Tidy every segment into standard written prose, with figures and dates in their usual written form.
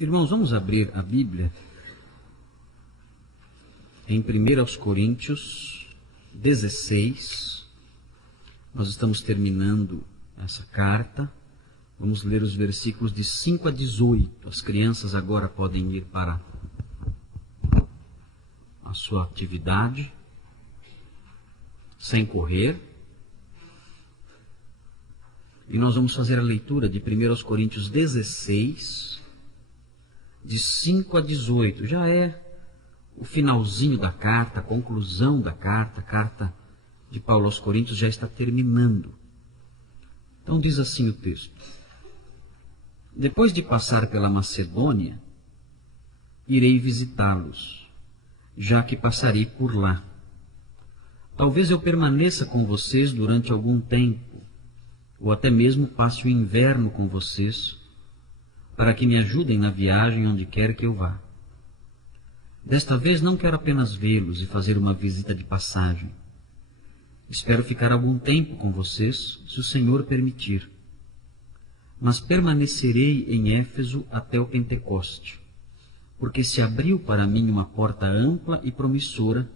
Irmãos, vamos abrir a Bíblia em 1 Coríntios 16. Nós estamos terminando essa carta. Vamos ler os versículos de 5 a 18. As crianças agora podem ir para a sua atividade, sem correr. E nós vamos fazer a leitura de 1 Coríntios 16, de 5 a 18. Já é o finalzinho da carta, a conclusão da carta. A carta de Paulo aos Coríntios já está terminando. Então diz assim o texto: depois de passar pela Macedônia, irei visitá-los, já que passarei por lá. Talvez eu permaneça com vocês durante algum tempo, ou até mesmo passe o inverno com vocês, para que me ajudem na viagem onde quer que eu vá. Desta vez não quero apenas vê-los e fazer uma visita de passagem. Espero ficar algum tempo com vocês, se o Senhor permitir. Mas permanecerei em Éfeso até o Pentecoste, porque se abriu para mim uma porta ampla e promissora,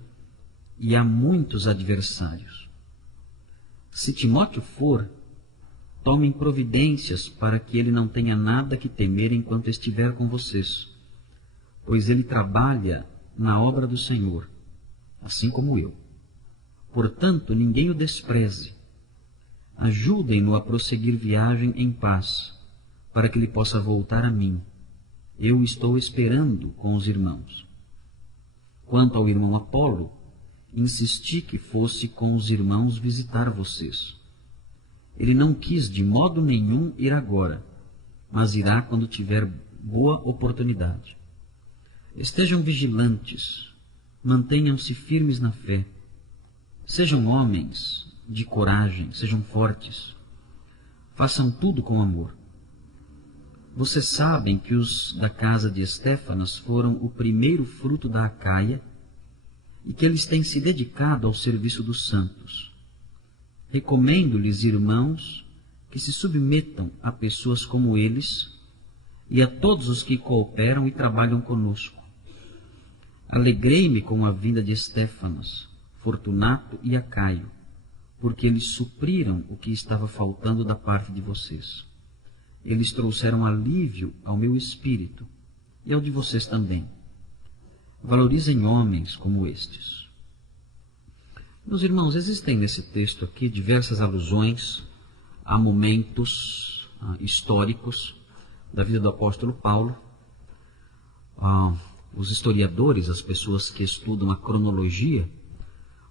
e há muitos adversários. Se Timóteo for, tomem providências para que ele não tenha nada que temer enquanto estiver com vocês, pois ele trabalha na obra do Senhor, assim como eu. Portanto, ninguém o despreze. Ajudem-no a prosseguir viagem em paz, para que ele possa voltar a mim. Eu estou esperando com os irmãos. Quanto ao irmão Apolo, insisti que fosse com os irmãos visitar vocês. Ele não quis de modo nenhum ir agora, mas irá quando tiver boa oportunidade. Estejam vigilantes, mantenham-se firmes na fé. Sejam homens de coragem, sejam fortes. Façam tudo com amor. Vocês sabem que os da casa de Estéfanas foram o primeiro fruto da Acaia e que eles têm se dedicado ao serviço dos santos. Recomendo-lhes, irmãos, que se submetam a pessoas como eles e a todos os que cooperam e trabalham conosco. Alegrei-me com a vinda de Estéfanas, Fortunato e Acaio, porque eles supriram o que estava faltando da parte de vocês. Eles trouxeram alívio ao meu espírito e ao de vocês também. Valorizem homens como estes. Meus irmãos, existem nesse texto aqui diversas alusões a momentos históricos da vida do apóstolo Paulo. Os historiadores, as pessoas que estudam a cronologia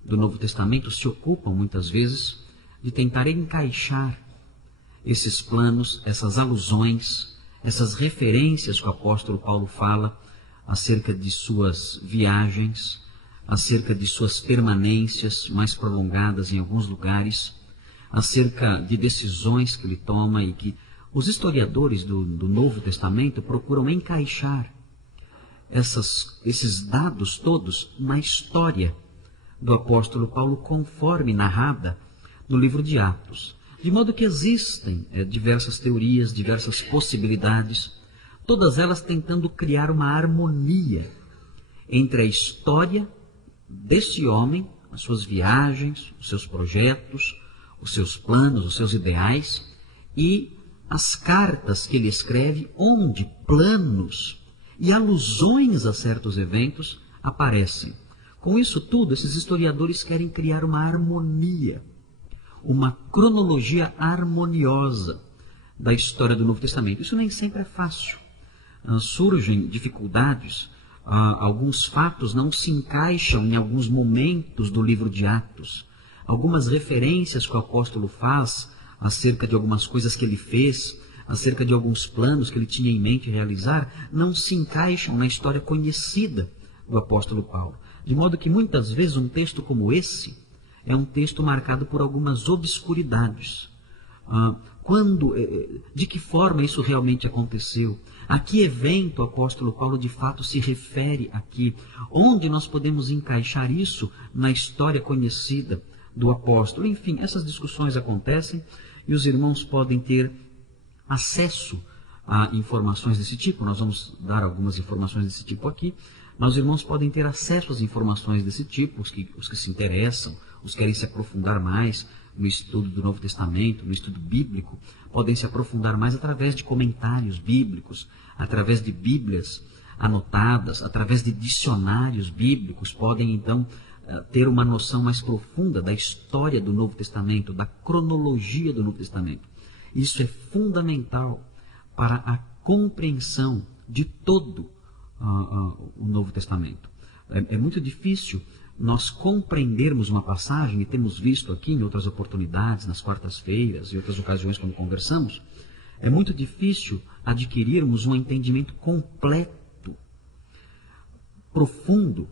do Novo Testamento, se ocupam muitas vezes de tentar encaixar esses planos, essas alusões, essas referências que o apóstolo Paulo fala acerca de suas viagens, acerca de suas permanências mais prolongadas em alguns lugares, acerca de decisões que ele toma, e que os historiadores do Novo Testamento procuram encaixar esses dados todos na história do apóstolo Paulo, conforme narrada no livro de Atos. De modo que existem diversas teorias, diversas possibilidades, todas elas tentando criar uma harmonia entre a história desse homem, as suas viagens, os seus projetos, os seus planos, os seus ideais, e as cartas que ele escreve, onde planos e alusões a certos eventos aparecem. Com isso tudo, esses historiadores querem criar uma harmonia, uma cronologia harmoniosa da história do Novo Testamento. Isso nem sempre é fácil. Surgem dificuldades, alguns fatos não se encaixam em alguns momentos do livro de Atos. Algumas referências que o apóstolo faz acerca de algumas coisas que ele fez, acerca de alguns planos que ele tinha em mente realizar, não se encaixam na história conhecida do apóstolo Paulo. De modo que muitas vezes um texto como esse é um texto marcado por algumas obscuridades. De que forma isso realmente aconteceu? A que evento o apóstolo Paulo de fato se refere aqui? Onde nós podemos encaixar isso na história conhecida do apóstolo? Enfim, essas discussões acontecem e os irmãos podem ter acesso informações desse tipo. Nós vamos dar algumas informações desse tipo aqui, mas os irmãos podem ter acesso às informações desse tipo, os que se interessam, os que querem se aprofundar mais no estudo do Novo Testamento, no estudo bíblico, podem se aprofundar mais através de comentários bíblicos, através de Bíblias anotadas, através de dicionários bíblicos, podem então ter uma noção mais profunda da história do Novo Testamento, da cronologia do Novo Testamento. Isso é fundamental para a compreensão de todo o Novo Testamento. É muito difícil nós compreendermos uma passagem, e temos visto aqui em outras oportunidades, nas quartas-feiras e outras ocasiões quando conversamos, é muito difícil adquirirmos um entendimento completo, profundo,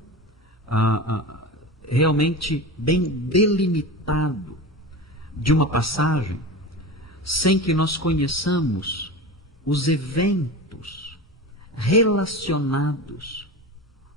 realmente bem delimitado de uma passagem, sem que nós conheçamos os eventos relacionados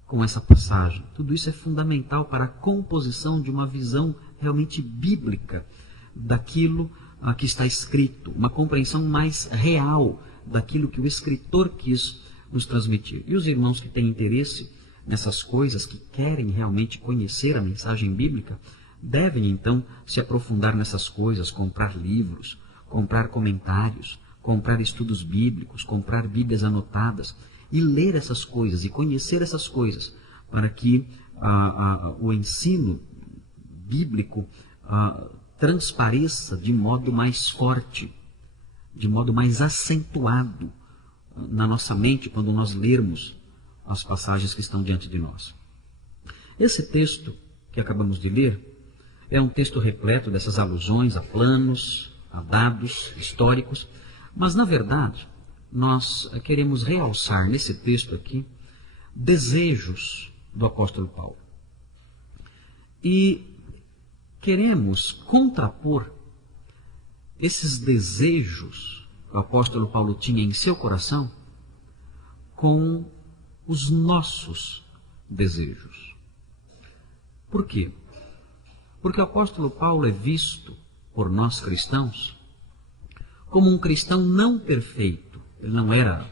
com essa passagem. Tudo isso é fundamental para a composição de uma visão realmente bíblica daquilo que está escrito, uma compreensão mais real daquilo que o escritor quis nos transmitir. E os irmãos que têm interesse nessas coisas, que querem realmente conhecer a mensagem bíblica, devem então se aprofundar nessas coisas, comprar livros, comprar comentários, comprar estudos bíblicos, comprar Bíblias anotadas, e ler essas coisas e conhecer essas coisas, para que o ensino bíblico transpareça de modo mais forte, de modo mais acentuado na nossa mente quando nós lermos as passagens que estão diante de nós. Esse texto que acabamos de ler é um texto repleto dessas alusões a planos, a dados históricos, mas na verdade nós queremos realçar nesse texto aqui desejos do apóstolo Paulo. E queremos contrapor esses desejos que o apóstolo Paulo tinha em seu coração com os nossos desejos. Por quê? Porque o apóstolo Paulo é visto por nós cristãos como um cristão não perfeito. Ele não era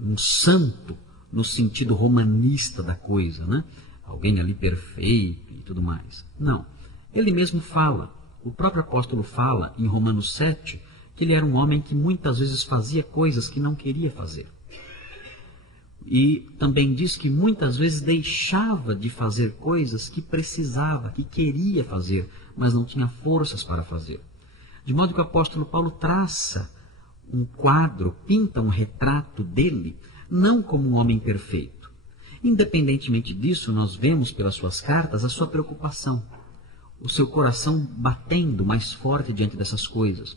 um santo no sentido romanista da coisa, né? Alguém ali perfeito e tudo mais. Não. Ele mesmo fala, o próprio apóstolo fala em Romanos 7, que ele era um homem que muitas vezes fazia coisas que não queria fazer. E também diz que muitas vezes deixava de fazer coisas que precisava, que queria fazer, mas não tinha forças para fazer. De modo que o apóstolo Paulo traça um quadro, pinta um retrato dele, não como um homem perfeito. Independentemente disso, nós vemos pelas suas cartas a sua preocupação, o seu coração batendo mais forte diante dessas coisas.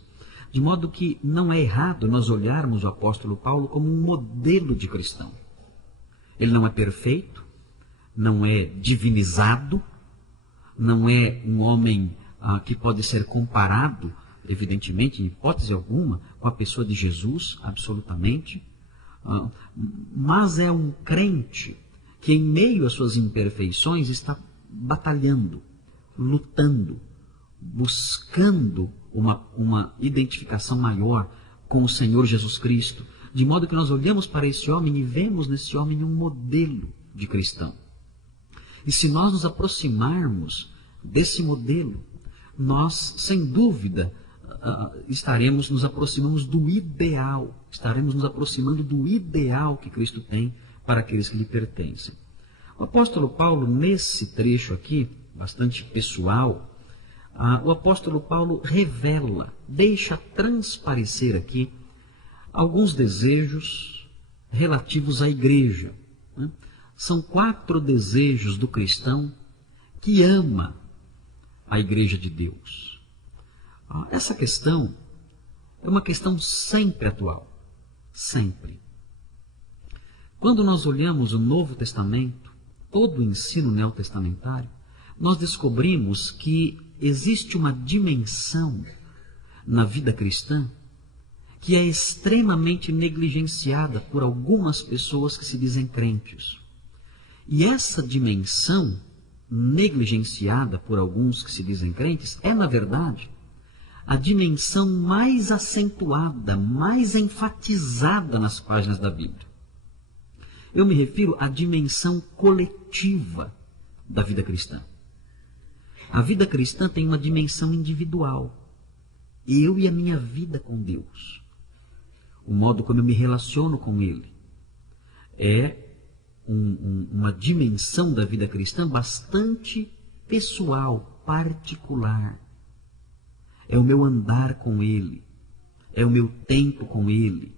De modo que não é errado nós olharmos o apóstolo Paulo como um modelo de cristão. Ele não é perfeito, não é divinizado, não é um homem que pode ser comparado, evidentemente, em hipótese alguma, com a pessoa de Jesus, absolutamente. Mas é um crente que, em meio às suas imperfeições, está batalhando, lutando, buscando uma identificação maior com o Senhor Jesus Cristo. De modo que nós olhamos para esse homem e vemos nesse homem um modelo de cristão. E se nós nos aproximarmos desse modelo, nós, sem dúvida, estaremos nos aproximando do ideal, estaremos nos aproximando do ideal que Cristo tem para aqueles que lhe pertencem. O apóstolo Paulo, nesse trecho aqui, bastante pessoal, o apóstolo Paulo revela, deixa transparecer aqui alguns desejos relativos à igreja. Né? São 4 desejos do cristão que ama a igreja de Deus. Essa questão é uma questão sempre atual, sempre. Quando nós olhamos o Novo Testamento, todo o ensino neotestamentário, nós descobrimos que existe uma dimensão na vida cristã que é extremamente negligenciada por algumas pessoas que se dizem crentes. E essa dimensão negligenciada por alguns que se dizem crentes é, na verdade, a dimensão mais acentuada, mais enfatizada nas páginas da Bíblia. Eu me refiro à dimensão coletiva da vida cristã. A vida cristã tem uma dimensão individual. Eu e a minha vida com Deus. O modo como eu me relaciono com Ele. É uma dimensão da vida cristã bastante pessoal, particular. É o meu andar com Ele. É o meu tempo com Ele.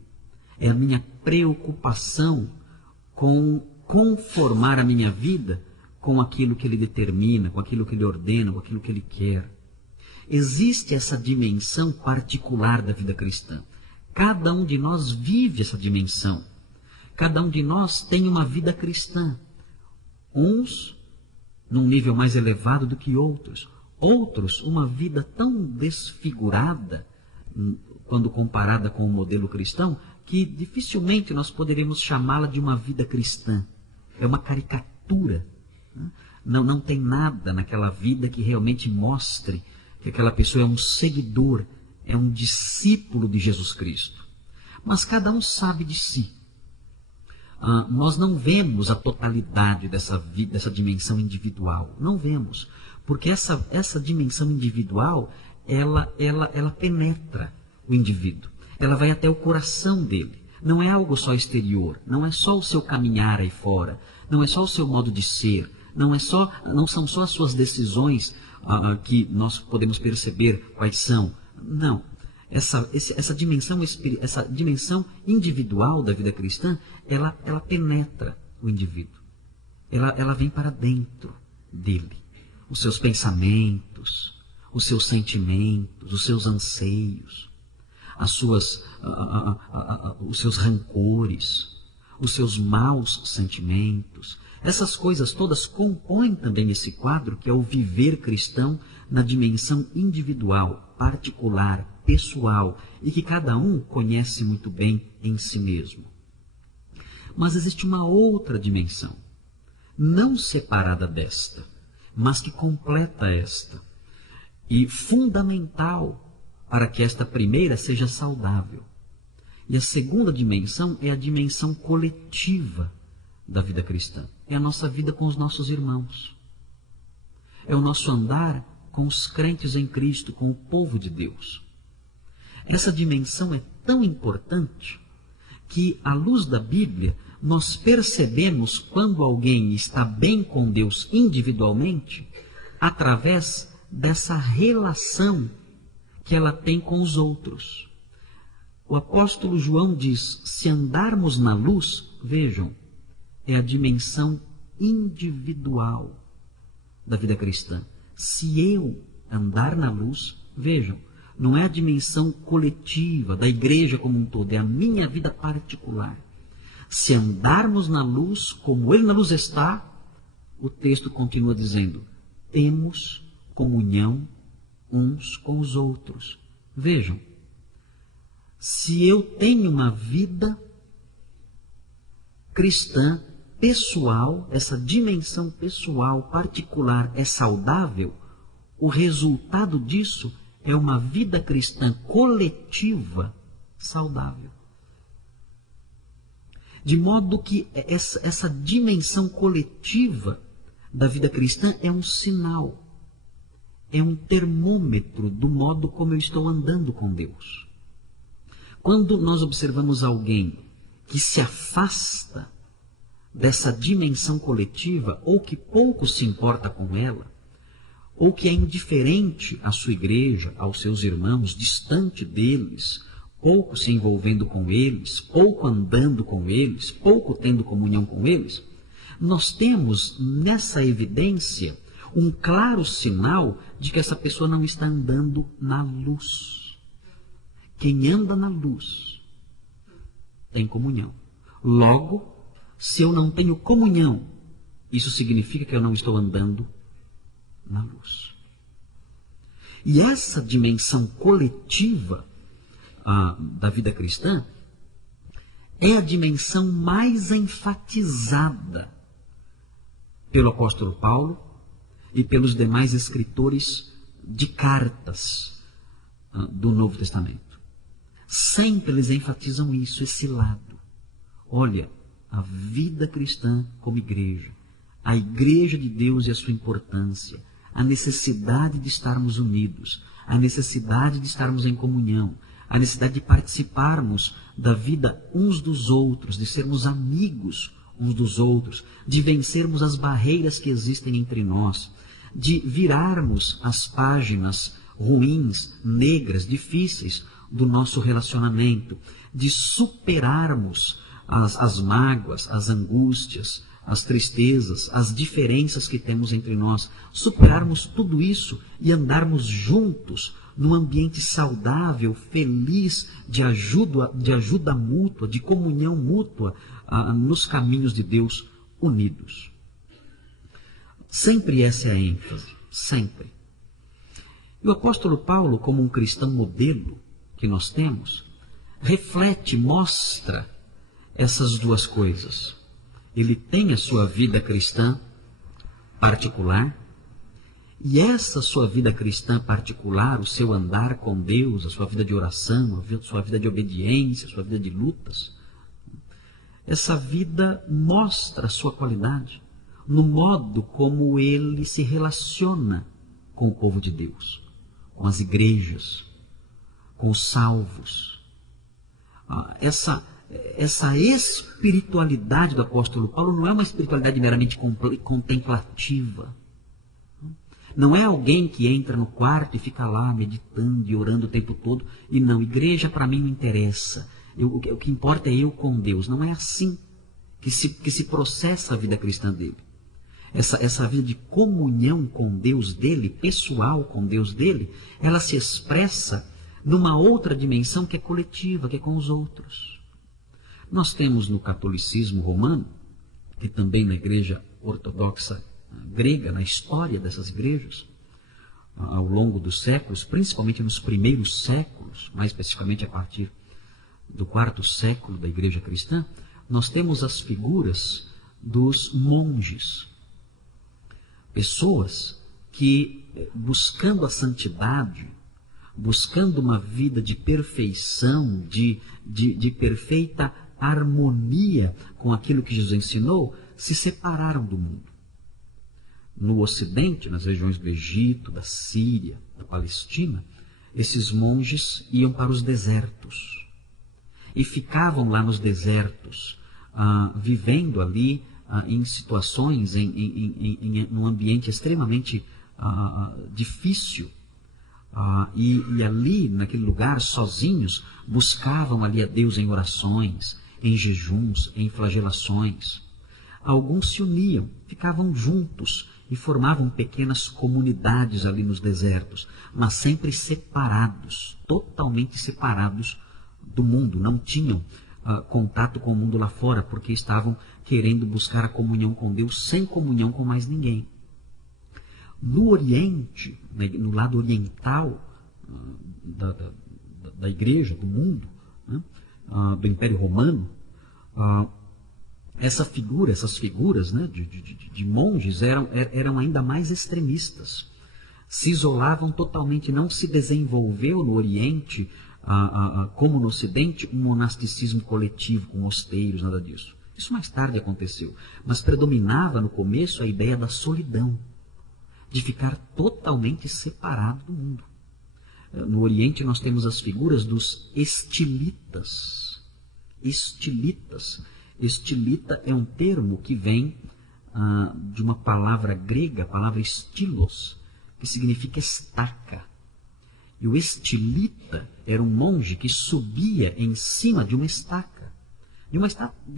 É a minha preocupação com conformar a minha vida com aquilo que Ele determina, com aquilo que Ele ordena, com aquilo que Ele quer. Existe essa dimensão particular da vida cristã. Cada um de nós vive essa dimensão. Cada um de nós tem uma vida cristã. Uns num nível mais elevado do que outros. Outros, uma vida tão desfigurada, quando comparada com o modelo cristão, que dificilmente nós poderíamos chamá-la de uma vida cristã. É uma caricatura. Não tem nada naquela vida que realmente mostre que aquela pessoa é um seguidor, é um discípulo de Jesus Cristo. Mas cada um sabe de si. Nós não vemos a totalidade dessa dimensão individual. Não vemos. Porque essa dimensão individual, ela penetra o indivíduo. Ela vai até o coração dele. Não é algo só exterior. Não é só o seu caminhar aí fora. Não é só o seu modo de ser. Não são só as suas decisões que nós podemos perceber quais são. Não. Essa dimensão individual da vida cristã, ela penetra o indivíduo. Ela vem para dentro dele. Os seus pensamentos, os seus sentimentos, os seus anseios, os seus rancores, os seus maus sentimentos. Essas coisas todas compõem também esse quadro que é o viver cristão na dimensão individual, particular, pessoal, e que cada um conhece muito bem em si mesmo. Mas existe uma outra dimensão, não separada desta, mas que completa esta, e fundamental para que esta primeira seja saudável. E a segunda dimensão é a dimensão coletiva da vida cristã. É a nossa vida com os nossos irmãos. É o nosso andar com os crentes em Cristo, com o povo de Deus. Essa dimensão é tão importante que, à luz da Bíblia, nós percebemos quando alguém está bem com Deus individualmente, através dessa relação que ela tem com os outros. O apóstolo João diz, se andarmos na luz, vejam, é a dimensão individual da vida cristã. Se eu andar na luz, vejam, não é a dimensão coletiva da igreja como um todo, é a minha vida particular. Se andarmos na luz, como Ele na luz está, o texto continua dizendo, temos comunhão uns com os outros. Vejam, se eu tenho uma vida cristã, pessoal, essa dimensão pessoal, particular, é saudável, o resultado disso é uma vida cristã coletiva saudável. De modo que essa dimensão coletiva da vida cristã é um sinal, é um termômetro do modo como eu estou andando com Deus. Quando nós observamos alguém que se afasta dessa dimensão coletiva, ou que pouco se importa com ela, ou que é indiferente à sua igreja, aos seus irmãos, distante deles, pouco se envolvendo com eles, pouco andando com eles, pouco tendo comunhão com eles, nós temos nessa evidência um claro sinal de que essa pessoa não está andando na luz. Quem anda na luz tem comunhão. Logo, se eu não tenho comunhão, isso significa que eu não estou andando na luz. E essa dimensão coletiva da vida cristã é a dimensão mais enfatizada pelo apóstolo Paulo e pelos demais escritores de cartas do Novo Testamento. Sempre eles enfatizam isso, esse lado. Olha, a vida cristã como igreja, a igreja de Deus e a sua importância, a necessidade de estarmos unidos, a necessidade de estarmos em comunhão, a necessidade de participarmos da vida uns dos outros, de sermos amigos uns dos outros, de vencermos as barreiras que existem entre nós, de virarmos as páginas ruins, negras, difíceis do nosso relacionamento, de superarmos as mágoas, as angústias, as tristezas, as diferenças que temos entre nós, superarmos tudo isso e andarmos juntos num ambiente saudável, feliz, de ajuda mútua, de comunhão mútua, nos caminhos de Deus, unidos. Sempre essa é a ênfase, sempre. E o apóstolo Paulo, como um cristão modelo que nós temos, reflete, mostra essas duas coisas. Ele tem a sua vida cristã particular, e essa sua vida cristã particular, o seu andar com Deus, a sua vida de oração, a sua vida de obediência, a sua vida de lutas, essa vida mostra a sua qualidade no modo como ele se relaciona com o povo de Deus, com as igrejas, com os salvos. Essa espiritualidade do apóstolo Paulo não é uma espiritualidade meramente contemplativa. Não é alguém que entra no quarto e fica lá meditando e orando o tempo todo. E não, igreja para mim não interessa. O que importa é eu com Deus. Não é assim que se processa a vida cristã dele. Essa vida de comunhão com Deus dele, pessoal com Deus dele, ela se expressa numa outra dimensão que é coletiva, que é com os outros. Nós temos no catolicismo romano, e também na igreja ortodoxa grega, na história dessas igrejas, ao longo dos séculos, principalmente nos primeiros séculos, mais especificamente a partir do quarto século da igreja cristã, nós temos as figuras dos monges. Pessoas que, buscando a santidade, buscando uma vida de perfeição, de perfeita harmonia com aquilo que Jesus ensinou, se separaram do mundo. No Ocidente, nas regiões do Egito, da Síria, da Palestina, esses monges iam para os desertos e ficavam lá nos desertos, vivendo ali em situações, num ambiente extremamente difícil. E ali, naquele lugar, sozinhos, buscavam ali a Deus em orações, em jejuns, em flagelações. Alguns se uniam, ficavam juntos e formavam pequenas comunidades ali nos desertos, mas sempre separados, totalmente separados do mundo. Não tinham contato com o mundo lá fora, porque estavam querendo buscar a comunhão com Deus sem comunhão com mais ninguém. No Oriente, no lado oriental da igreja, do mundo, né, do Império Romano, essas figuras, né, de monges eram ainda mais extremistas. Se isolavam totalmente, não se desenvolveu no Oriente, como no Ocidente, um monasticismo coletivo, com mosteiros, nada disso. Isso mais tarde aconteceu, mas predominava no começo a ideia da solidão, de ficar totalmente separado do mundo. No Oriente nós temos as figuras dos estilitas. Estilita é um termo que vem de uma palavra grega, a palavra estilos, que significa estaca. E o estilita era um monge que subia em cima de uma estaca. De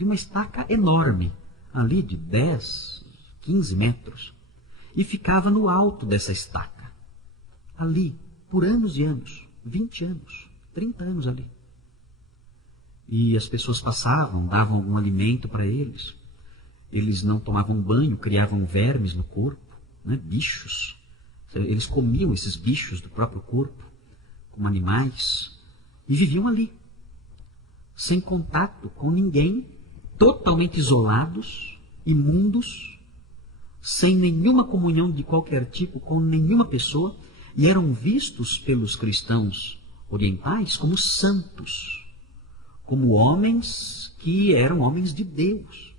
uma estaca enorme, ali de 10, 15 metros. E ficava no alto dessa estaca, ali, por anos e anos, 20 anos, 30 anos ali. E as pessoas passavam, davam algum alimento para eles. Eles não tomavam banho, criavam vermes no corpo, né, bichos. Eles comiam esses bichos do próprio corpo, como animais, e viviam ali, sem contato com ninguém, totalmente isolados, imundos, sem nenhuma comunhão de qualquer tipo com nenhuma pessoa, e eram vistos pelos cristãos orientais como santos, como homens que eram homens de Deus.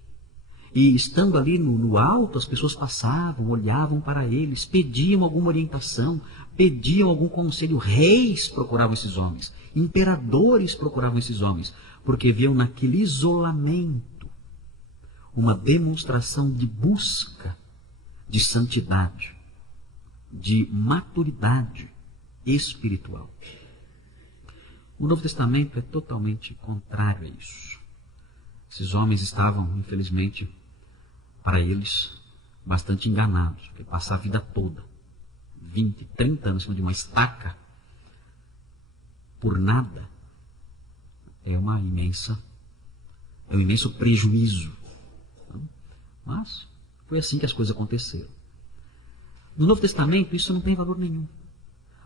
E estando ali no alto, as pessoas passavam, olhavam para eles, pediam alguma orientação, pediam algum conselho. Reis procuravam esses homens, imperadores procuravam esses homens, porque viam naquele isolamento uma demonstração de busca de santidade, de maturidade espiritual. O Novo Testamento é totalmente contrário a isso. Esses homens estavam, infelizmente, para eles, bastante enganados, porque passar a vida toda, 20, 30 anos em cima de uma estaca, por nada, é um imenso prejuízo. Mas foi assim que as coisas aconteceram. No Novo Testamento isso não tem valor nenhum,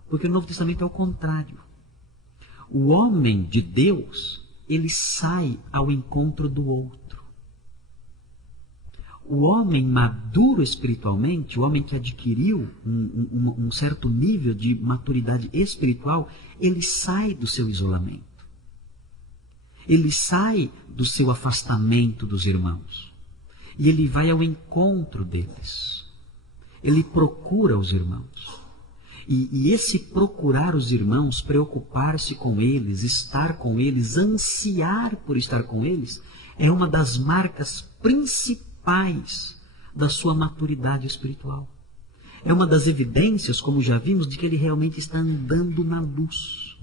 porque no Novo Testamento é o contrário. O homem de Deus, ele sai ao encontro do outro. O homem maduro espiritualmente, o homem que adquiriu um certo nível de maturidade espiritual, ele sai do seu isolamento. Ele sai do seu afastamento dos irmãos. E ele vai ao encontro deles. Ele procura os irmãos. E esse procurar os irmãos, preocupar-se com eles, estar com eles, ansiar por estar com eles, é uma das marcas principais da sua maturidade espiritual. É uma das evidências, como já vimos, de que ele realmente está andando na luz.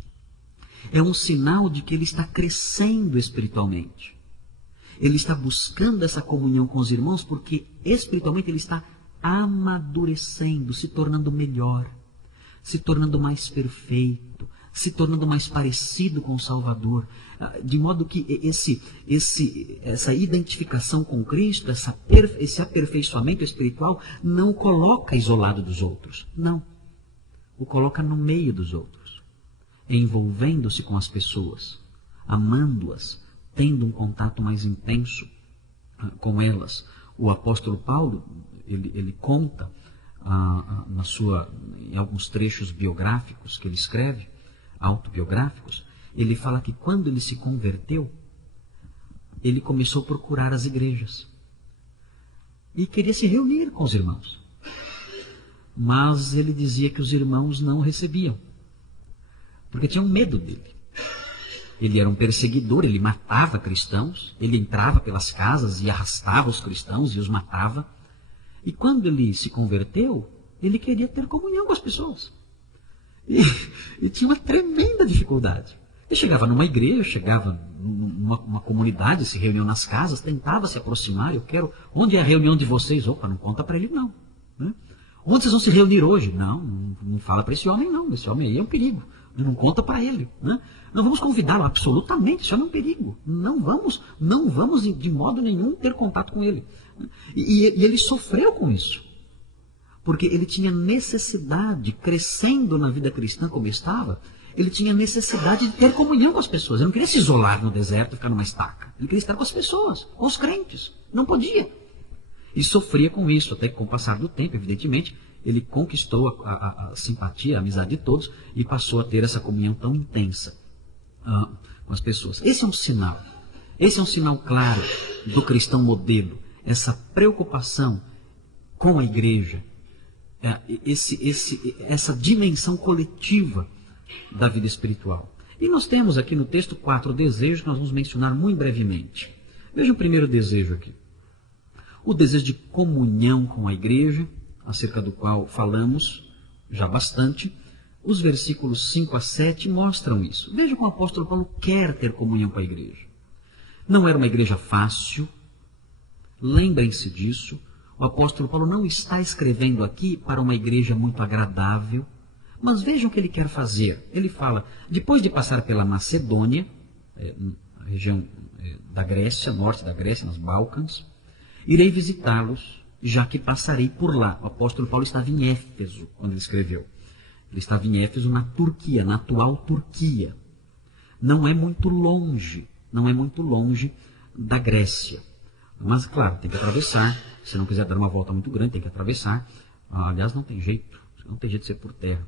É um sinal de que ele está crescendo espiritualmente. Ele está buscando essa comunhão com os irmãos porque espiritualmente ele está amadurecendo, se tornando melhor, se tornando mais perfeito, se tornando mais parecido com o Salvador, de modo que essa identificação com Cristo, esse aperfeiçoamento espiritual, não o coloca isolado dos outros, não. O coloca no meio dos outros, envolvendo-se com as pessoas, amando-as, tendo um contato mais intenso com elas. O apóstolo Paulo, ele conta em alguns trechos biográficos que ele escreve, autobiográficos, ele fala que quando ele se converteu, ele começou a procurar as igrejas e queria se reunir com os irmãos. Mas ele dizia que os irmãos não o recebiam, porque tinham medo dele. Ele era um perseguidor, ele matava cristãos, ele entrava pelas casas e arrastava os cristãos e os matava. E quando ele se converteu, ele queria ter comunhão com as pessoas. E tinha uma tremenda dificuldade. Ele chegava numa igreja, chegava numa comunidade, se reuniam nas casas, tentava se aproximar. Onde é a reunião de vocês? Opa, não conta para ele não. Né? Onde vocês vão se reunir hoje? Não fala para esse homem não. Esse homem aí é um perigo. Não conta para ele. Né? Não vamos convidá-lo, absolutamente. Esse homem é um perigo. Não vamos de modo nenhum ter contato com ele. E ele sofreu com isso. Porque ele tinha necessidade, crescendo na vida cristã como estava, ele tinha necessidade de ter comunhão com as pessoas. Ele não queria se isolar no deserto e ficar numa estaca. Ele queria estar com as pessoas, com os crentes. Não podia. E sofria com isso, até que com o passar do tempo, evidentemente, ele conquistou a simpatia, a amizade de todos e passou a ter essa comunhão tão intensa com as pessoas. Esse é um sinal. Esse é um sinal claro do cristão modelo. Essa preocupação com a igreja. Essa dimensão coletiva da vida espiritual. E nós temos aqui no texto 4 desejos que nós vamos mencionar muito brevemente. Veja o primeiro desejo aqui. O desejo de comunhão com a igreja, acerca do qual falamos já bastante. Os versículos 5 a 7 mostram isso. Veja como o apóstolo Paulo quer ter comunhão com a igreja. Não era uma igreja fácil. Lembrem-se disso. O apóstolo Paulo não está escrevendo aqui para uma igreja muito agradável, mas vejam o que ele quer fazer. Ele fala, depois de passar pela Macedônia, a região da Grécia, norte da Grécia, nos Balcãs, irei visitá-los, já que passarei por lá. O apóstolo Paulo estava em Éfeso, quando ele escreveu. Ele estava em Éfeso, na Turquia, na atual Turquia. Não é muito longe da Grécia. Mas, claro, tem que atravessar. Se não quiser dar uma volta muito grande, tem que atravessar. Aliás, não tem jeito de ser por terra.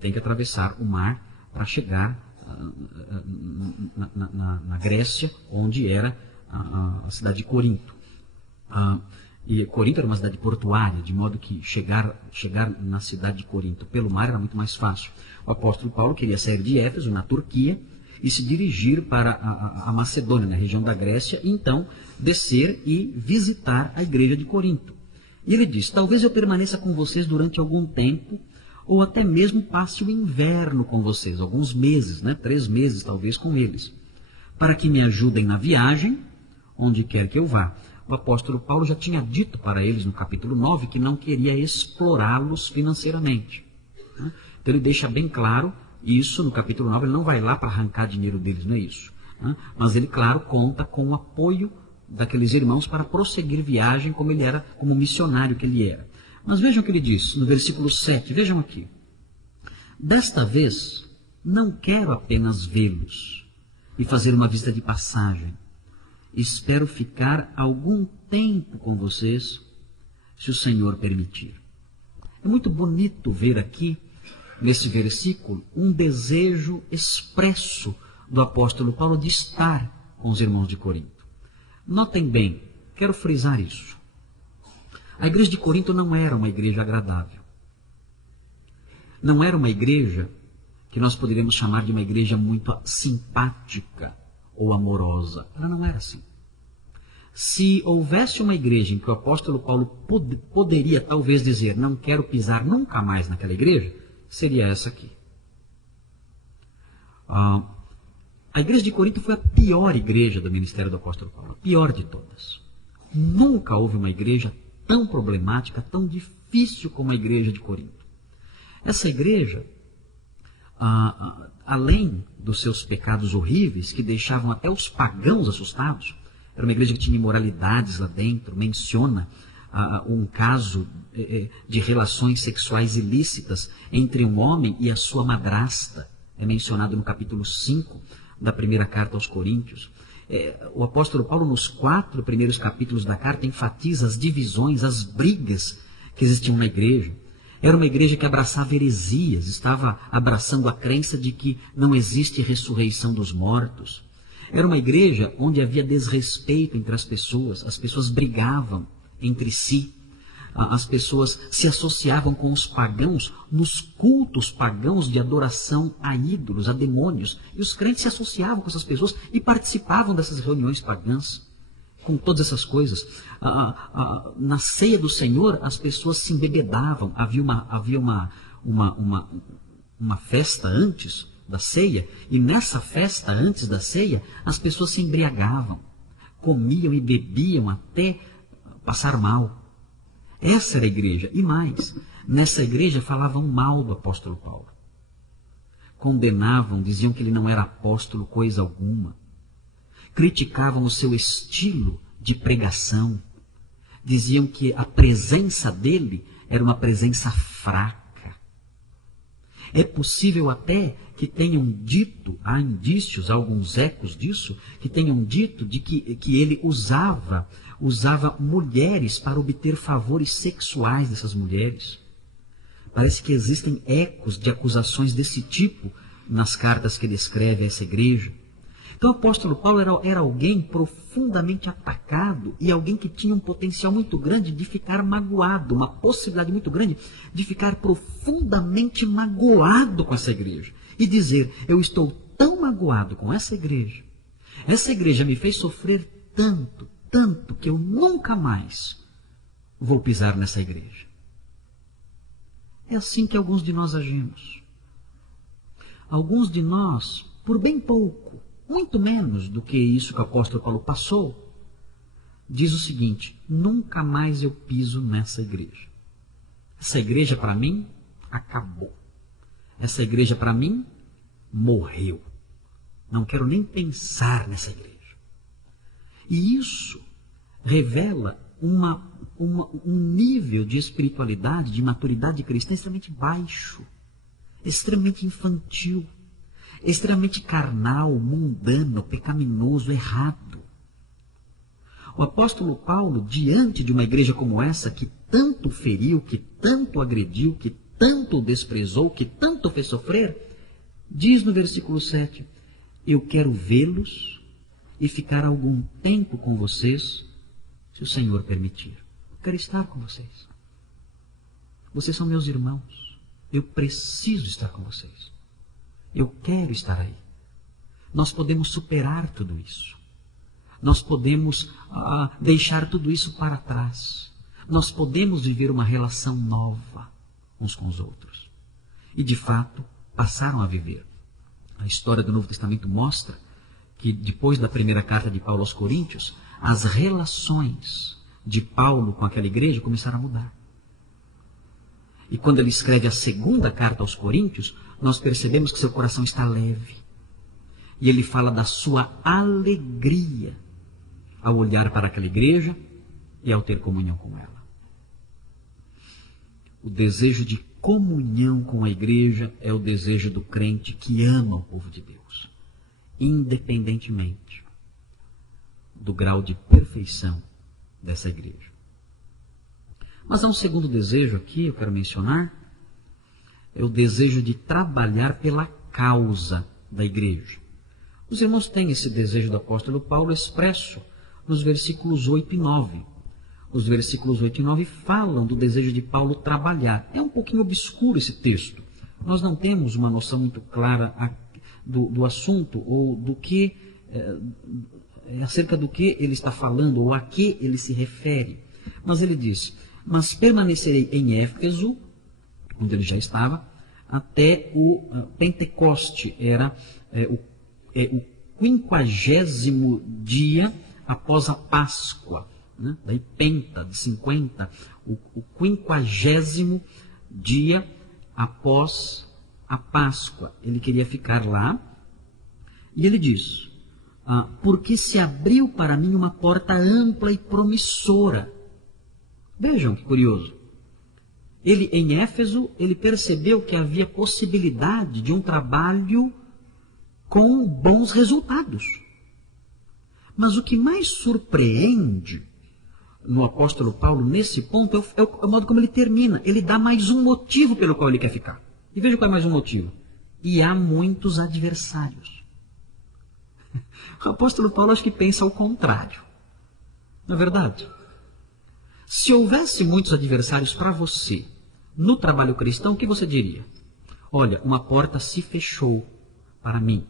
Tem que atravessar o mar para chegar na Grécia, onde era a cidade de Corinto. E Corinto era uma cidade portuária, de modo que chegar na cidade de Corinto pelo mar era muito mais fácil. O apóstolo Paulo queria sair de Éfeso, na Turquia, e se dirigir para a Macedônia, na região da Grécia, e então descer e visitar a igreja de Corinto. E ele diz: talvez eu permaneça com vocês durante algum tempo, ou até mesmo passe o inverno com vocês, alguns meses, 3 meses talvez com eles, para que me ajudem na viagem, onde quer que eu vá. O apóstolo Paulo já tinha dito para eles no capítulo 9 que não queria explorá-los financeiramente. Então ele deixa bem claro isso no capítulo 9, ele não vai lá para arrancar dinheiro deles, não é isso. Mas ele, claro, conta com o apoio daqueles irmãos para prosseguir viagem como ele era, como missionário que ele era. Mas vejam o que ele diz no versículo 7, vejam aqui. Desta vez, não quero apenas vê-los e fazer uma visita de passagem. Espero ficar algum tempo com vocês, se o Senhor permitir. É muito bonito ver aqui, nesse versículo, um desejo expresso do apóstolo Paulo de estar com os irmãos de Corinto. Notem bem, quero frisar isso. A igreja de Corinto não era uma igreja agradável. Não era uma igreja que nós poderíamos chamar de uma igreja muito simpática ou amorosa. Ela não era assim. Se houvesse uma igreja em que o apóstolo Paulo poderia talvez dizer: não quero pisar nunca mais naquela igreja, seria essa aqui. A igreja de Corinto foi a pior igreja do ministério do apóstolo Paulo, a pior de todas. Nunca houve uma igreja tão problemática, tão difícil como a igreja de Corinto. Essa igreja, além dos seus pecados horríveis, que deixavam até os pagãos assustados, era uma igreja que tinha imoralidades lá dentro, menciona um caso de relações sexuais ilícitas entre um homem e a sua madrasta. É mencionado no capítulo 5 da primeira carta aos Coríntios. O apóstolo Paulo, nos 4 primeiros capítulos da carta, enfatiza as divisões, as brigas que existiam na igreja. Era uma igreja que abraçava heresias, estava abraçando a crença de que não existe ressurreição dos mortos. Era uma igreja onde havia desrespeito entre as pessoas brigavam entre si, as pessoas se associavam com os pagãos nos cultos pagãos de adoração a ídolos, a demônios, e os crentes se associavam com essas pessoas e participavam dessas reuniões pagãs, com todas essas coisas. Na ceia do Senhor, as pessoas se embebedavam, havia uma festa antes da ceia, e nessa festa antes da ceia, as pessoas se embriagavam, comiam e bebiam até passar mal. Essa era a igreja. E mais, nessa igreja falavam mal do apóstolo Paulo. Condenavam, diziam que ele não era apóstolo coisa alguma. Criticavam o seu estilo de pregação. Diziam que a presença dele era uma presença fraca. É possível até que tenham dito, há indícios, há alguns ecos disso, que tenham dito de que ele usava mulheres para obter favores sexuais dessas mulheres. Parece que existem ecos de acusações desse tipo nas cartas que ele escreve a essa igreja. Então o apóstolo Paulo era alguém profundamente atacado e alguém que tinha um potencial muito grande de ficar magoado, uma possibilidade muito grande de ficar profundamente magoado com essa igreja e dizer: eu estou tão magoado com essa igreja me fez sofrer tanto que eu nunca mais vou pisar nessa igreja. É assim que alguns de nós agimos. Alguns de nós, por bem pouco, muito menos do que isso que o apóstolo Paulo passou, diz o seguinte: nunca mais eu piso nessa igreja. Essa igreja para mim acabou. Essa igreja para mim morreu. Não quero nem pensar nessa igreja. E isso revela um nível de espiritualidade, de maturidade cristã extremamente baixo, extremamente infantil, extremamente carnal, mundano, pecaminoso, errado. O apóstolo Paulo, diante de uma igreja como essa, que tanto feriu, que tanto agrediu, que tanto desprezou, que tanto fez sofrer, Diz no versículo 7, eu quero vê-los e ficar algum tempo com vocês, se o Senhor permitir. Eu quero estar com vocês. Vocês são meus irmãos. Eu preciso estar com vocês. Eu quero estar aí. Nós podemos superar tudo isso. Nós podemos deixar tudo isso para trás. Nós podemos viver uma relação nova uns com os outros. E, de fato, passaram a viver. A história do Novo Testamento mostra que, depois da primeira carta de Paulo aos Coríntios, as relações de Paulo com aquela igreja começaram a mudar. E quando ele escreve a segunda carta aos Coríntios, nós percebemos que seu coração está leve. E ele fala da sua alegria ao olhar para aquela igreja e ao ter comunhão com ela. O desejo de comunhão com a igreja é o desejo do crente que ama o povo de Deus, independentemente do grau de perfeição dessa igreja. Mas há um segundo desejo aqui, eu quero mencionar, é o desejo de trabalhar pela causa da igreja. Os irmãos têm esse desejo do apóstolo Paulo expresso nos versículos 8 e 9. Os versículos 8 e 9 falam do desejo de Paulo trabalhar. É um pouquinho obscuro esse texto. Nós não temos uma noção muito clara do assunto ou do que, acerca do que ele está falando ou a que ele se refere. Mas ele diz, mas permanecerei em Éfeso, onde ele já estava, até o Pentecoste, era o 50º dia após a Páscoa. Né? Daí penta, de 50, o 50º dia após a Páscoa. Ele queria ficar lá. E ele diz, porque se abriu para mim uma porta ampla e promissora. Vejam que curioso. Ele, em Éfeso, ele percebeu que havia possibilidade de um trabalho com bons resultados. Mas o que mais surpreende no apóstolo Paulo nesse ponto é o modo como ele termina. Ele dá mais um motivo pelo qual ele quer ficar. E veja qual é mais um motivo. E há muitos adversários. O apóstolo Paulo acho que pensa ao contrário. Não é verdade? Se houvesse muitos adversários para você no trabalho cristão, o que você diria? Olha, uma porta se fechou para mim.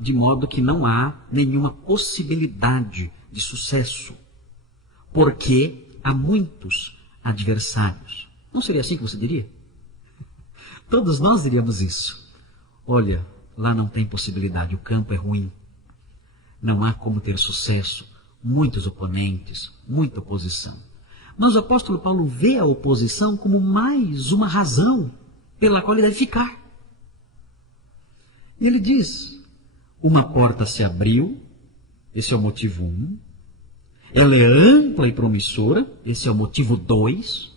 De modo que não há nenhuma possibilidade de sucesso, porque há muitos adversários. Não seria assim que você diria? Todos nós diríamos isso. Olha, lá não tem possibilidade, o campo é ruim. Não há como ter sucesso, muitos oponentes, muita oposição. Mas o apóstolo Paulo vê a oposição como mais uma razão pela qual ele deve ficar. E ele diz, uma porta se abriu, esse é o motivo 1. Ela é ampla e promissora, esse é o motivo 2.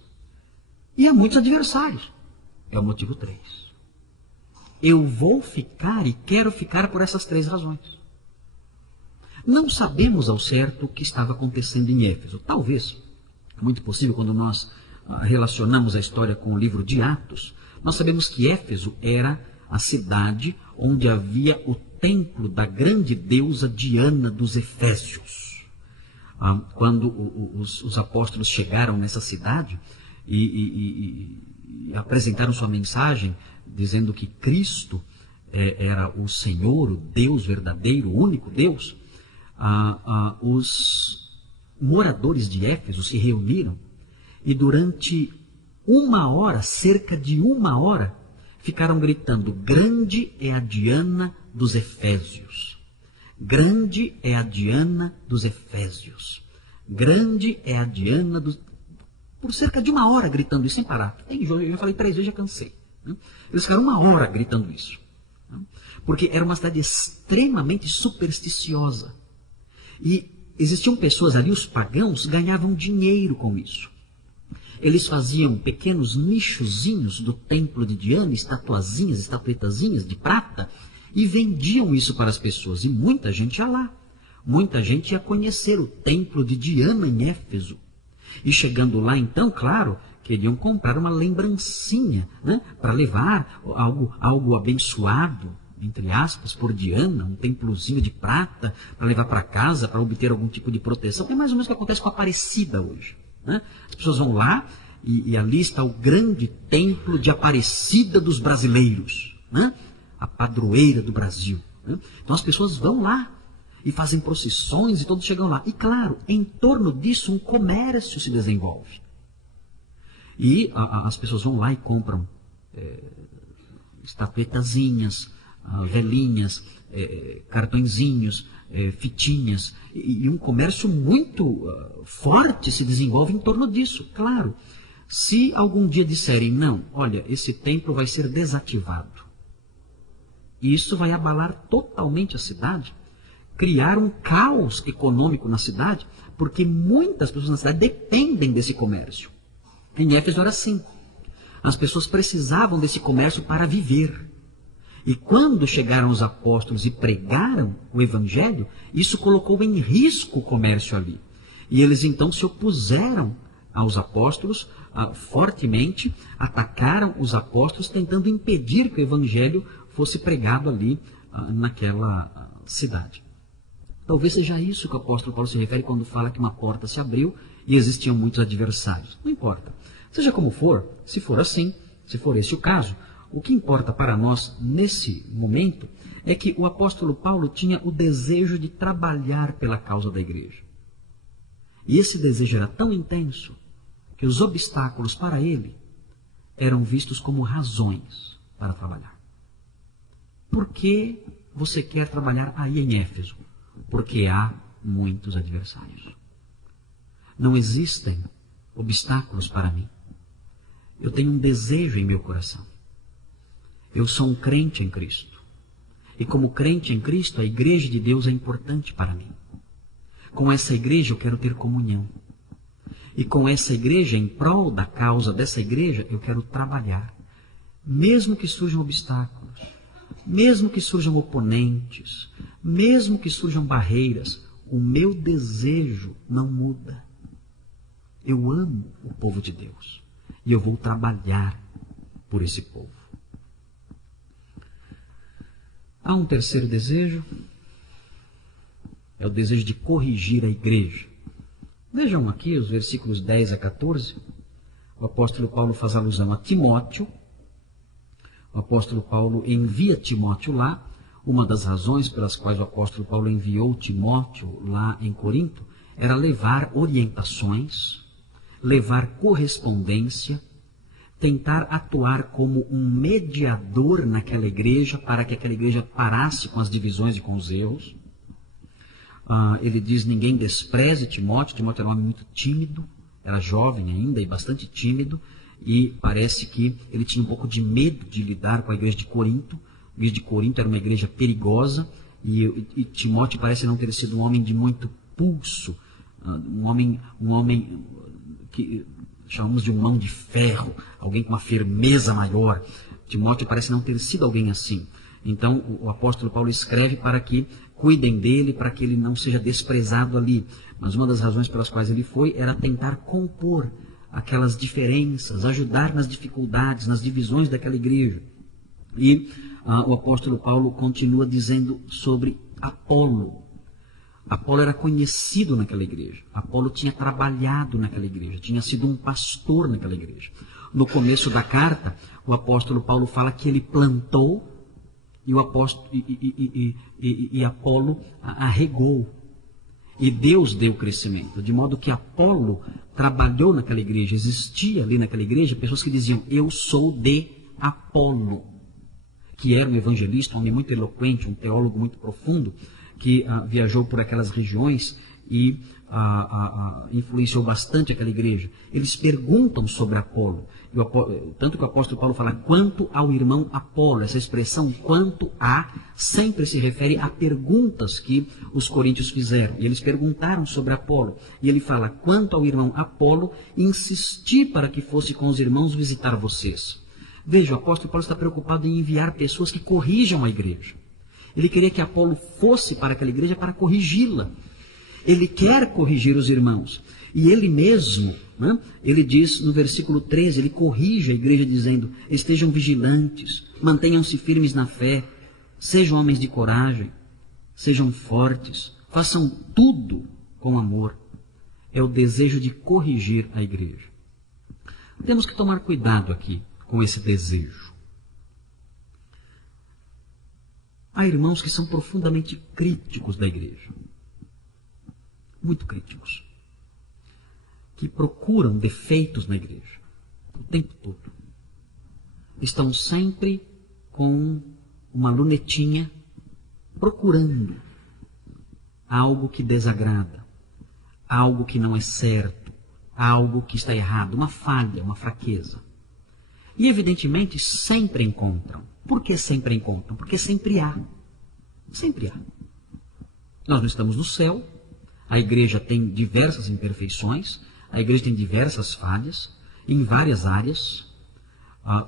E há muitos adversários, é o motivo 3. Eu vou ficar e quero ficar por essas 3 razões. Não sabemos ao certo o que estava acontecendo em Éfeso. Talvez, é muito possível, quando nós relacionamos a história com o livro de Atos, nós sabemos que Éfeso era a cidade onde havia o templo da grande deusa Diana dos Efésios. Quando os apóstolos chegaram nessa cidade e apresentaram sua mensagem, dizendo que Cristo era o Senhor, o Deus verdadeiro, o único Deus, os moradores de Éfeso se reuniram e durante 1 hora, cerca de 1 hora, ficaram gritando, grande é a Diana dos Efésios. Grande é a Diana dos Efésios. Grande é a Diana dos... Por cerca de 1 hora gritando isso sem parar. Eu já falei 3 vezes, já cansei. Eles ficaram 1 hora gritando isso. Porque era uma cidade extremamente supersticiosa. E existiam pessoas ali, os pagãos, ganhavam dinheiro com isso. Eles faziam pequenos nichozinhos do templo de Diana, estatuazinhas, estatuetazinhas de prata, e vendiam isso para as pessoas. E muita gente ia lá. Muita gente ia conhecer o templo de Diana em Éfeso. E chegando lá, então, claro, queriam comprar uma lembrancinha, né, para levar algo abençoado, entre aspas, por Diana, um templozinho de prata, para levar para casa, para obter algum tipo de proteção. É mais ou menos o que acontece com a Aparecida hoje. Né? As pessoas vão lá e ali está o grande templo de Aparecida dos brasileiros, né? A padroeira do Brasil. Né? Então as pessoas vão lá e fazem procissões e todos chegam lá. E claro, em torno disso um comércio se desenvolve. E as pessoas vão lá e compram estatuetazinhas, velhinhas, cartõezinhos, fitinhas. E um comércio muito forte se desenvolve em torno disso. Claro, se algum dia disserem, não, olha, esse templo vai ser desativado, e isso vai abalar totalmente a cidade, criar um caos econômico na cidade, porque muitas pessoas na cidade dependem desse comércio. Em Éfeso era assim. As pessoas precisavam desse comércio para viver. E quando chegaram os apóstolos e pregaram o evangelho, isso colocou em risco o comércio ali. E eles então se opuseram aos apóstolos fortemente, atacaram os apóstolos, tentando impedir que o evangelho fosse pregado ali naquela cidade. Talvez seja isso que o apóstolo Paulo se refere quando fala que uma porta se abriu e existiam muitos adversários. Não importa. Seja como for, se for assim, se for esse o caso, o que importa para nós nesse momento é que o apóstolo Paulo tinha o desejo de trabalhar pela causa da igreja. E esse desejo era tão intenso que os obstáculos para ele eram vistos como razões para trabalhar. Por que você quer trabalhar aí em Éfeso? Porque há muitos adversários. Não existem obstáculos para mim. Eu tenho um desejo em meu coração. Eu sou um crente em Cristo. E como crente em Cristo, a igreja de Deus é importante para mim. Com essa igreja eu quero ter comunhão. E com essa igreja, em prol da causa dessa igreja, eu quero trabalhar. Mesmo que surjam obstáculos, mesmo que surjam oponentes, mesmo que surjam barreiras, o meu desejo não muda. Eu amo o povo de Deus. E eu vou trabalhar por esse povo. Há um terceiro desejo. É o desejo de corrigir a igreja. Vejam aqui os versículos 10 a 14. O apóstolo Paulo faz alusão a Timóteo. O apóstolo Paulo envia Timóteo lá. Uma das razões pelas quais o apóstolo Paulo enviou Timóteo lá em Corinto era levar orientações, levar correspondência, tentar atuar como um mediador naquela igreja para que aquela igreja parasse com as divisões e com os erros. Ele diz, ninguém despreze Timóteo. Timóteo era um homem muito tímido, era jovem ainda e bastante tímido, e parece que ele tinha um pouco de medo de lidar com a igreja de Corinto. A igreja de Corinto era uma igreja perigosa, e Timóteo parece não ter sido um homem de muito pulso, um homem que chamamos de um mão de ferro, alguém com uma firmeza maior. Timóteo parece não ter sido alguém assim. Então o apóstolo Paulo escreve para que cuidem dele, para que ele não seja desprezado ali. Mas uma das razões pelas quais ele foi era tentar compor aquelas diferenças, ajudar nas dificuldades, nas divisões daquela igreja. E o apóstolo Paulo continua dizendo sobre Apolo. Apolo era conhecido naquela igreja. Apolo tinha trabalhado naquela igreja, tinha sido um pastor naquela igreja. No começo da carta, o apóstolo Paulo fala que ele plantou e Apolo regou. E Deus deu crescimento, de modo que Apolo trabalhou naquela igreja. Existia ali naquela igreja pessoas que diziam, eu sou de Apolo, que era um evangelista, um homem muito eloquente, um teólogo muito profundo, que viajou por aquelas regiões e influenciou bastante aquela igreja. Eles perguntam sobre Apolo. Tanto que o apóstolo Paulo fala, quanto ao irmão Apolo. Essa expressão, quanto a, sempre se refere a perguntas que os coríntios fizeram. E eles perguntaram sobre Apolo. E ele fala, quanto ao irmão Apolo, insisti para que fosse com os irmãos visitar vocês. Veja, o apóstolo Paulo está preocupado em enviar pessoas que corrijam a igreja. Ele queria que Apolo fosse para aquela igreja para corrigi-la. Ele quer corrigir os irmãos. E ele mesmo, né, ele diz no versículo 13, ele corrige a igreja dizendo: estejam vigilantes, mantenham-se firmes na fé, sejam homens de coragem, sejam fortes, façam tudo com amor. É o desejo de corrigir a igreja. Temos que tomar cuidado aqui com esse desejo. Há irmãos que são profundamente críticos da igreja. Muito críticos. Que procuram defeitos na igreja. O tempo todo. Estão sempre com uma lunetinha procurando algo que desagrada, algo que não é certo, algo que está errado, uma falha, uma fraqueza. E evidentemente sempre encontram. Por que sempre encontram? Porque sempre há. Sempre há. Nós não estamos no céu, a igreja tem diversas imperfeições, a igreja tem diversas falhas, em várias áreas,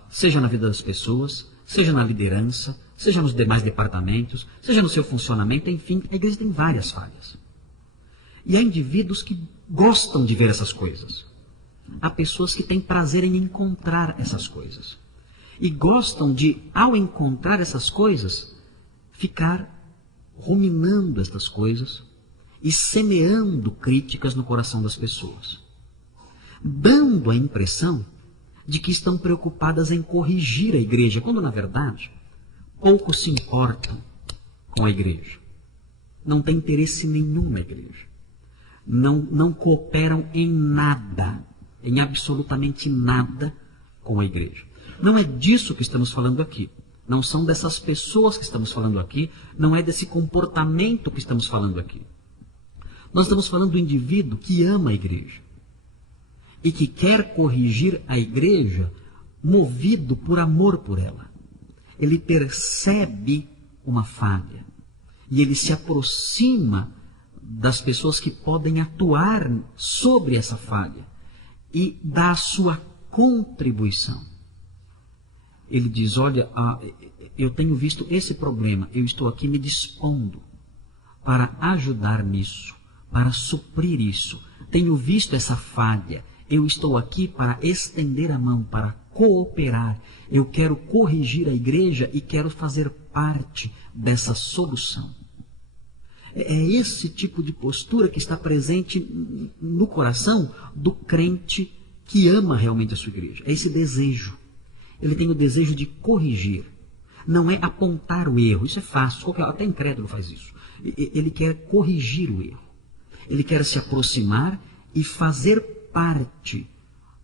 seja na vida das pessoas, seja na liderança, seja nos demais departamentos, seja no seu funcionamento, enfim, a igreja tem várias falhas. E há indivíduos que gostam de ver essas coisas. Há pessoas que têm prazer em encontrar essas coisas. E gostam de, ao encontrar essas coisas, ficar ruminando estas coisas e semeando críticas no coração das pessoas, dando a impressão de que estão preocupadas em corrigir a igreja, quando na verdade pouco se importam com a igreja. Não têm interesse nenhum na igreja. Não cooperam em nada, em absolutamente nada com a igreja. Não é disso que estamos falando aqui. Não são dessas pessoas que estamos falando aqui. Não é desse comportamento que estamos falando aqui. Nós estamos falando do indivíduo que ama a igreja e que quer corrigir a igreja movido por amor por ela. Ele percebe uma falha e ele se aproxima das pessoas que podem atuar sobre essa falha e dá a sua contribuição. Ele diz: olha, eu tenho visto esse problema, eu estou aqui me dispondo para ajudar nisso, para suprir isso. Tenho visto essa falha, eu estou aqui para estender a mão, para cooperar. Eu quero corrigir a igreja e quero fazer parte dessa solução. É esse tipo de postura que está presente no coração do crente que ama realmente a sua igreja. É esse desejo. Ele tem o desejo de corrigir. Não é apontar o erro. Isso é fácil. Até incrédulo faz isso. Ele quer corrigir o erro. Ele quer se aproximar e fazer parte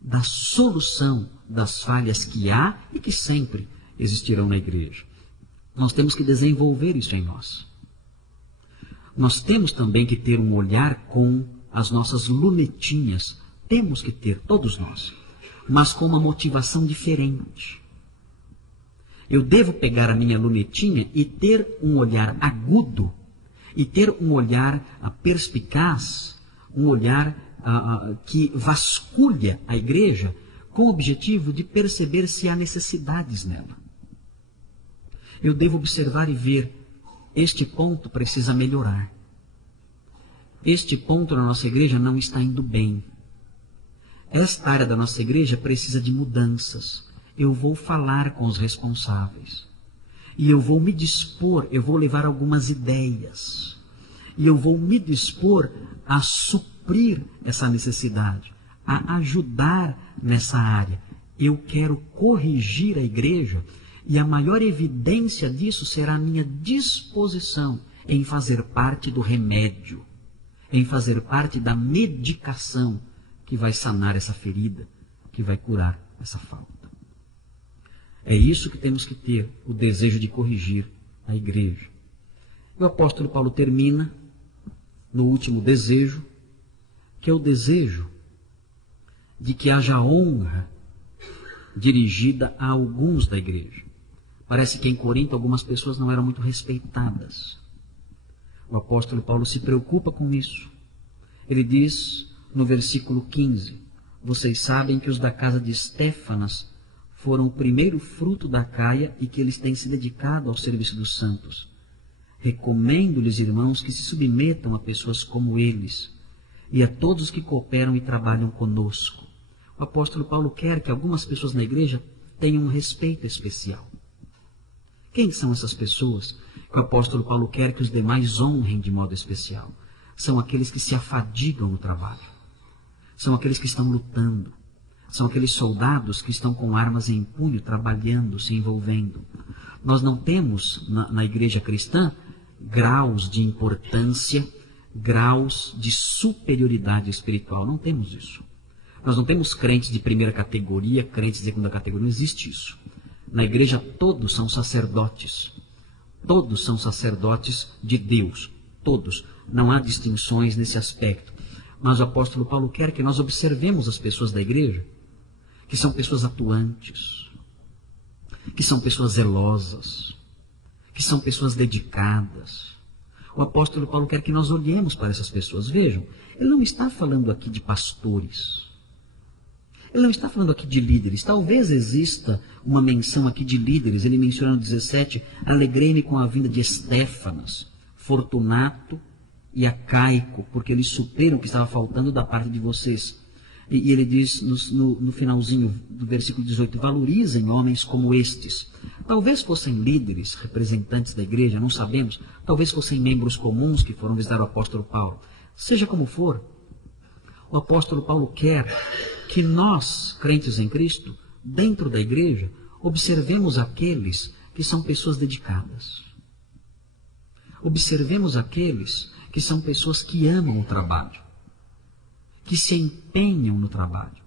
da solução das falhas que há e que sempre existirão na igreja. Nós temos que desenvolver isso em nós. Nós temos também que ter um olhar com as nossas lunetinhas. Temos que ter, todos nós, mas com uma motivação diferente. Eu devo pegar a minha lunetinha e ter um olhar agudo, e ter um olhar perspicaz, um olhar que vasculha a igreja com o objetivo de perceber se há necessidades nela. Eu devo observar e ver: este ponto precisa melhorar. Este ponto na nossa igreja não está indo bem. Esta área da nossa igreja precisa de mudanças. Eu vou falar com os responsáveis. E eu vou me dispor, eu vou levar algumas ideias. E eu vou me dispor a suprir essa necessidade, a ajudar nessa área. Eu quero corrigir a igreja e a maior evidência disso será a minha disposição em fazer parte do remédio, em fazer parte da medicação que vai sanar essa ferida, que vai curar essa falta. É isso que temos que ter, o desejo de corrigir a igreja. E o apóstolo Paulo termina no último desejo, que é o desejo de que haja honra dirigida a alguns da igreja. Parece que em Corinto algumas pessoas não eram muito respeitadas. O apóstolo Paulo se preocupa com isso. Ele diz no versículo 15: vocês sabem que os da casa de Estéfanas foram o primeiro fruto da Caia e que eles têm se dedicado ao serviço dos santos. Recomendo-lhes, irmãos, que se submetam a pessoas como eles. e a todos que cooperam e trabalham conosco. O apóstolo Paulo quer que algumas pessoas na igreja tenham um respeito especial. Quem são essas pessoas que o apóstolo Paulo quer que os demais honrem de modo especial? São aqueles que se afadigam no trabalho. São aqueles que estão lutando. São aqueles soldados que estão com armas em punho, trabalhando, se envolvendo. Nós não temos na igreja cristã graus de importância, graus de superioridade espiritual. Não temos isso. Nós não temos crentes de primeira categoria, crentes de segunda categoria. Não existe isso. Na igreja todos são sacerdotes. Todos são sacerdotes de Deus. Todos. Não há distinções nesse aspecto. Mas o apóstolo Paulo quer que nós observemos as pessoas da igreja, que são pessoas atuantes, que são pessoas zelosas, que são pessoas dedicadas. O apóstolo Paulo quer que nós olhemos para essas pessoas. Vejam, ele não está falando aqui de pastores. Ele não está falando aqui de líderes. Talvez exista uma menção aqui de líderes. Ele menciona no 17, alegrei-me com a vinda de Estéfanas, Fortunato e Acaico, porque eles supriram o que estava faltando da parte de vocês. E ele diz no finalzinho do versículo 18, valorizem homens como estes. Talvez fossem líderes, representantes da igreja, não sabemos. Talvez fossem membros comuns que foram visitar o apóstolo Paulo. Seja como for, o apóstolo Paulo quer que nós, crentes em Cristo, dentro da igreja, observemos aqueles que são pessoas dedicadas. Observemos aqueles que são pessoas que amam o trabalho, que se empenham no trabalho.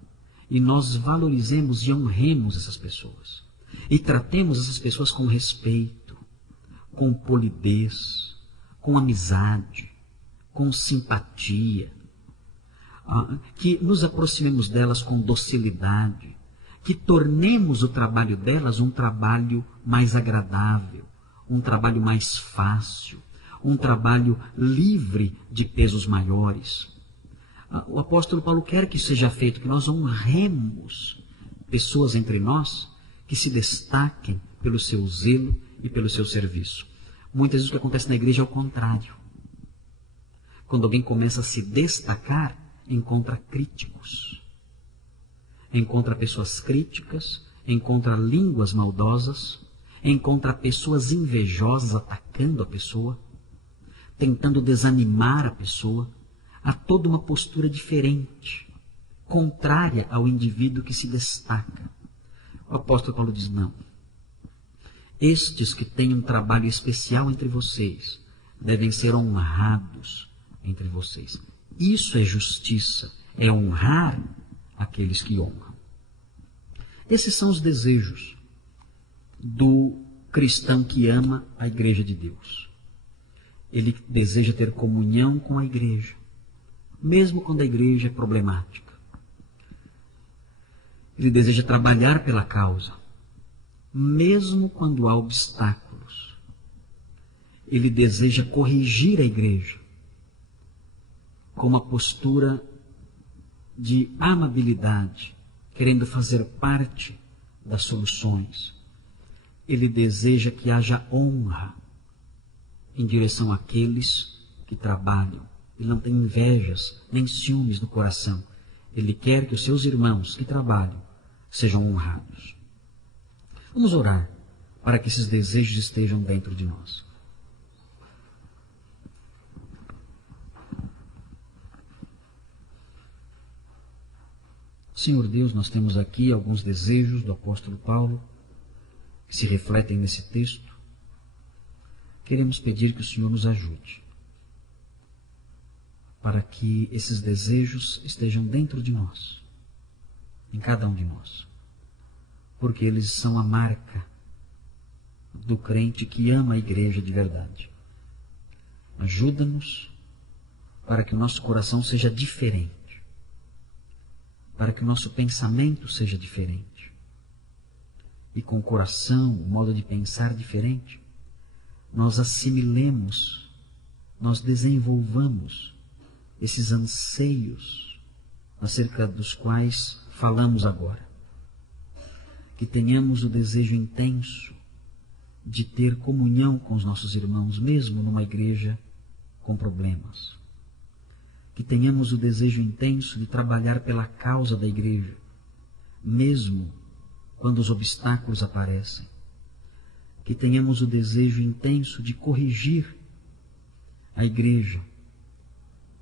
E nós valorizemos e honremos essas pessoas. E tratemos essas pessoas com respeito, com polidez, com amizade, com simpatia. Que nos aproximemos delas com docilidade, que tornemos o trabalho delas um trabalho mais agradável, um trabalho mais fácil, um trabalho livre de pesos maiores. O apóstolo Paulo quer que seja feito, que nós honremos pessoas entre nós que se destaquem pelo seu zelo e pelo seu serviço. Muitas vezes o que acontece na igreja é o contrário. Quando alguém começa a se destacar, encontra críticos, encontra pessoas críticas, encontra línguas maldosas, encontra pessoas invejosas atacando a pessoa, tentando desanimar a pessoa. Há toda uma postura diferente, contrária ao indivíduo que se destaca. O apóstolo Paulo diz, não. Estes que têm um trabalho especial entre vocês devem ser honrados entre vocês. Isso é justiça, é honrar aqueles que honram. Esses são os desejos do cristão que ama a igreja de Deus. Ele deseja ter comunhão com a igreja, mesmo quando a igreja é problemática. Ele deseja trabalhar pela causa, mesmo quando há obstáculos. Ele deseja corrigir a igreja com uma postura de amabilidade, querendo fazer parte das soluções. Ele deseja que haja honra em direção àqueles que trabalham. Ele não tem invejas nem ciúmes no coração. Ele quer que os seus irmãos que trabalham sejam honrados. Vamos orar para que esses desejos estejam dentro de nós. Senhor Deus, nós temos aqui alguns desejos do apóstolo Paulo que se refletem nesse texto. Queremos pedir que o Senhor nos ajude para que esses desejos estejam dentro de nós, em cada um de nós, porque eles são a marca do crente que ama a igreja de verdade. Ajuda-nos para que o nosso coração seja diferente, para que o nosso pensamento seja diferente. E com o coração, o modo de pensar diferente, nós assimilemos, nós desenvolvamos esses anseios acerca dos quais falamos agora. Que tenhamos o desejo intenso de ter comunhão com os nossos irmãos, mesmo numa igreja com problemas. Que que tenhamos o desejo intenso de trabalhar pela causa da igreja, mesmo quando os obstáculos aparecem. Que tenhamos o desejo intenso de corrigir a igreja,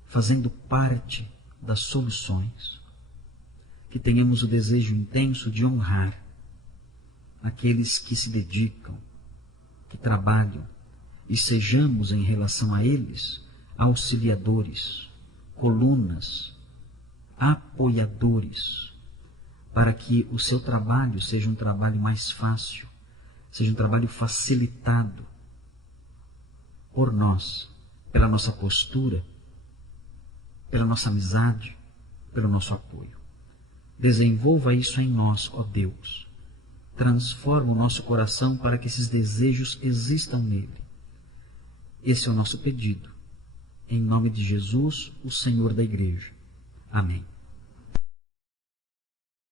fazendo parte das soluções. Que tenhamos o desejo intenso de honrar aqueles que se dedicam, que trabalham, e sejamos, em relação a eles, auxiliadores, colunas, apoiadores, para que o seu trabalho seja um trabalho mais fácil, seja um trabalho facilitado por nós, pela nossa postura, pela nossa amizade, pelo nosso apoio. Desenvolva isso em nós, ó Deus. Transforma o nosso coração para que esses desejos existam nele. Esse é o nosso pedido. Em nome de Jesus, o Senhor da Igreja. Amém.